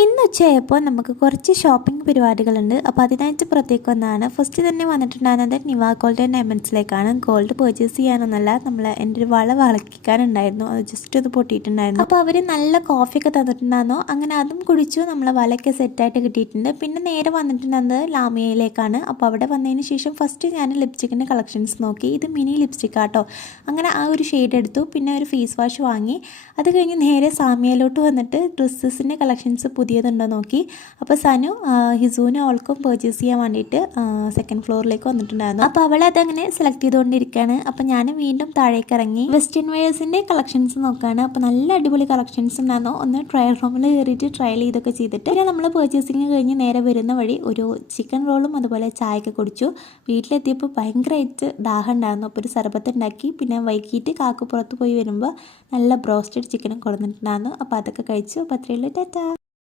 ഇന്ന് ഉച്ചയായപ്പോൾ നമുക്ക് കുറച്ച് ഷോപ്പിംഗ് പരിപാടികളുണ്ട്. അപ്പോൾ അതിനായിട്ട് പുറത്തേക്ക് വന്നതാണ്. ഫസ്റ്റ് തന്നെ വന്നിട്ടുണ്ടായിരുന്നത് നിവ ഗോൾഡ് ആൻഡ് ഡയമണ്ട്സിലേക്കാണ്. ഗോൾഡ് പർച്ചേസ് ചെയ്യാനൊന്നല്ല, എൻ്റെ ഒരു വള വളയ്ക്കാനുണ്ടായിരുന്നു. അത് ജസ്റ്റ് ഒന്ന് പൊട്ടിയിട്ടുണ്ടായിരുന്നു. അപ്പോൾ അവർ നല്ല കോഫിയൊക്കെ തന്നിട്ടുണ്ടായിരുന്നു. അങ്ങനെ അതും കുടിച്ചു. നമ്മളെ വലയൊക്കെ സെറ്റായിട്ട് കിട്ടിയിട്ടുണ്ട്. പിന്നെ നേരെ വന്നിട്ടുണ്ടായിരുന്നത് ലാമിയയിലേക്കാണ്. അപ്പോൾ അവിടെ വന്നതിന് ശേഷം ഫസ്റ്റ് ഞാൻ ലിപ്സ്റ്റിക്കിൻ്റെ കളക്ഷൻസ് നോക്കി. ഇത് മിനി ലിപ്സ്റ്റിക് ആട്ടോ. അങ്ങനെ ആ ഒരു ഷെയ്ഡ് എടുത്തു. പിന്നെ ഒരു ഫേസ് വാഷ് വാങ്ങി. അത് കഴിഞ്ഞ് നേരെ സാമിയയിലോട്ട് വന്നിട്ട് ഡ്രസ്സസിൻ്റെ കളക്ഷൻസ് പുതിയതുണ്ടോ നോക്കി. അപ്പോൾ സനു ഹിസൂനും അവൾക്കും പർച്ചേസ് ചെയ്യാൻ വേണ്ടിയിട്ട് സെക്കൻഡ് ഫ്ലോറിലേക്ക് വന്നിട്ടുണ്ടായിരുന്നു. അപ്പോൾ അവളെ അതങ്ങനെ സെലക്ട് ചെയ്തുകൊണ്ടിരിക്കുകയാണ്. അപ്പോൾ ഞാൻ വീണ്ടും താഴേക്ക് ഇറങ്ങി വെസ്റ്റേൺ വെയേഴ്സിൻ്റെ കളക്ഷൻസ് നോക്കുകയാണ്. അപ്പോൾ നല്ല അടിപൊളി കളക്ഷൻസ് ഉണ്ടായിരുന്നു. ഒന്ന് ട്രയൽ റൂമിൽ കയറിയിട്ട് ട്രയൽ ചെയ്തൊക്കെ ചെയ്തിട്ട് പിന്നെ നമ്മൾ പർച്ചേസിങ് കഴിഞ്ഞ് നേരെ വരുന്ന വഴി ഒരു ചിക്കൻ റോളും അതുപോലെ ചായയൊക്കെ കുടിച്ചു. വീട്ടിലെത്തിയപ്പോൾ ഭയങ്കരമായിട്ട് ദാഹം ഉണ്ടായിരുന്നു. അപ്പോൾ ഒരു സർബത്ത് ഉണ്ടാക്കി. പിന്നെ വൈകിട്ട് കാക്കു പുറത്ത് പോയി വരുമ്പോൾ നല്ല ബ്രോസ്റ്റഡ് ചിക്കനും കൊടുത്തിട്ടുണ്ടായിരുന്നു. അപ്പോൾ അതൊക്കെ കഴിച്ചു. അപ്പോൾ അത്രയുള്ളൂ. ടാറ്റാ.